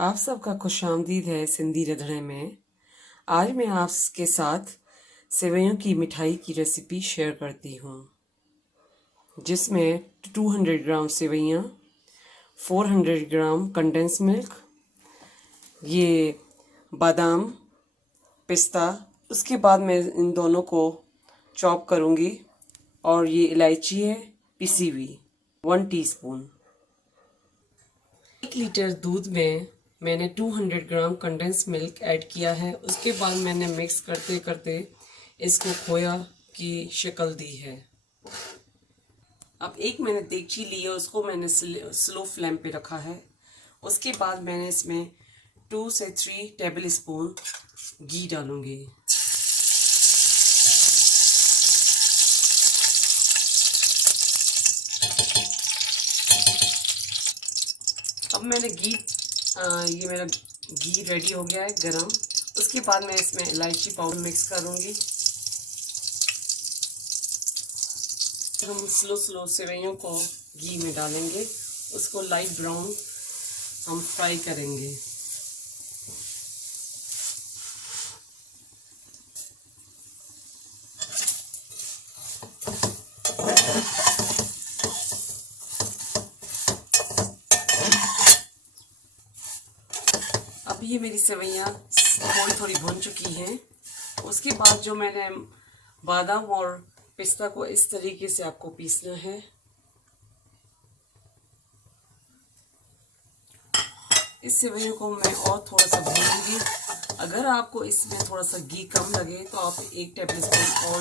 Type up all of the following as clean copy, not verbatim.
आप सबका खुशामदीद है सिंधी रंधणे में। आज मैं आपके साथ सेवइयों की मिठाई की रेसिपी शेयर करती हूँ, जिसमें 200 ग्राम सेवइयाँ, 400 ग्राम कंडेंस मिल्क, ये बादाम, पिस्ता। उसके बाद मैं इन दोनों को चॉप करूँगी और ये इलायची है पिसी हुई 1 टीस्पून। 1 लीटर दूध में मैंने 200 ग्राम कंडेंस मिल्क ऐड किया है। उसके बाद मैंने मिक्स करते करते इसको खोया की शक्ल दी है। अब एक मैंने देगची ली है, उसको मैंने स्लो फ्लेम पे रखा है। उसके बाद मैंने इसमें 2 से 3 टेबल स्पून घी डालूंगी। अब मैंने ये मेरा घी रेडी हो गया है गरम। उसके बाद मैं इसमें इलायची पाउडर मिक्स करूँगी। हम स्लो सेवइयों को घी में डालेंगे, उसको लाइट ब्राउन हम फ्राई करेंगे। अब ये मेरी सेवइयाँ थोड़ी भुन चुकी हैं। उसके बाद जो मैंने बादाम और पिस्ता को इस तरीके से आपको पीसना है। इस सेवइयों को मैं और थोड़ा सा भूनूंगी। अगर आपको इसमें थोड़ा सा घी कम लगे तो आप 1 टेबल स्पून और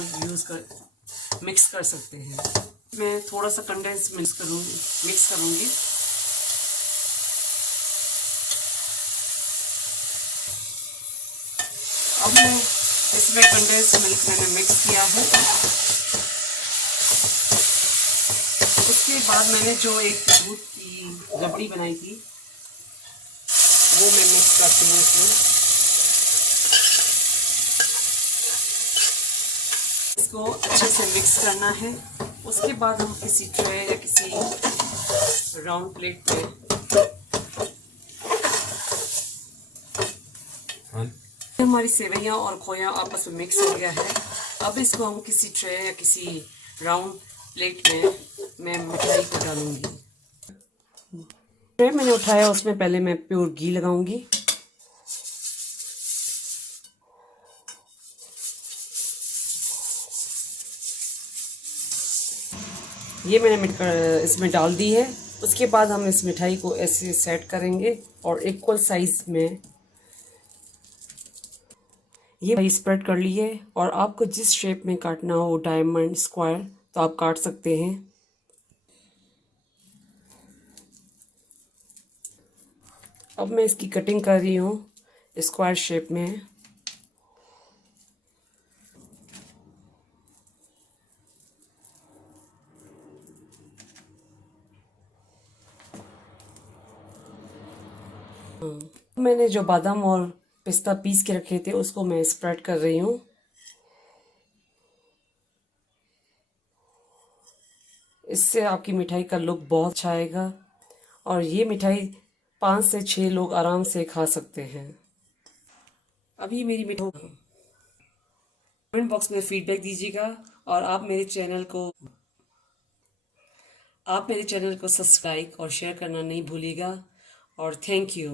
मिक्स कर सकते हैं। मैं थोड़ा सा कंडेंस मिक्स करूँगी। अब मैं इसमें कंडेंस मिल्क मैंने मिक्स किया है। उसके बाद मैंने जो एक दूध की रबड़ी बनाई थी वो मैं मिक्स करती हूँ इसमें। इसको अच्छे से मिक्स करना है। उसके बाद हम किसी ट्रे या किसी राउंड प्लेट पे हमारी सेवइयाँ और खोया आपस में मिक्स हो गया है। अब इसको हम किसी ट्रे या किसी राउंड प्लेट में मैं मिठाई को डालूंगी। ट्रे मैंने उठाया, उसमें पहले मैं प्योर घी लगाऊंगी। ये मैंने इसमें डाल दी है। उसके बाद हम इस मिठाई को ऐसे सेट करेंगे और इक्वल साइज में ये स्प्रेड कर ली है। और आपको जिस शेप में काटना हो, डायमंड, स्क्वायर, तो आप काट सकते हैं। अब मैं इसकी कटिंग कर रही हूँ स्क्वायर शेप में। मैंने जो बादाम और पिस्ता पीस के रखे थे उसको मैं स्प्रेड कर रही हूँ। इससे आपकी मिठाई का लुक बहुत अच्छा आएगा और ये मिठाई 5 से 6 लोग आराम से खा सकते हैं। अभी मेरी मिठाई कमेंट बॉक्स में फीडबैक दीजिएगा और आप मेरे चैनल को सब्सक्राइब और शेयर करना नहीं भूलिएगा। और थैंक यू।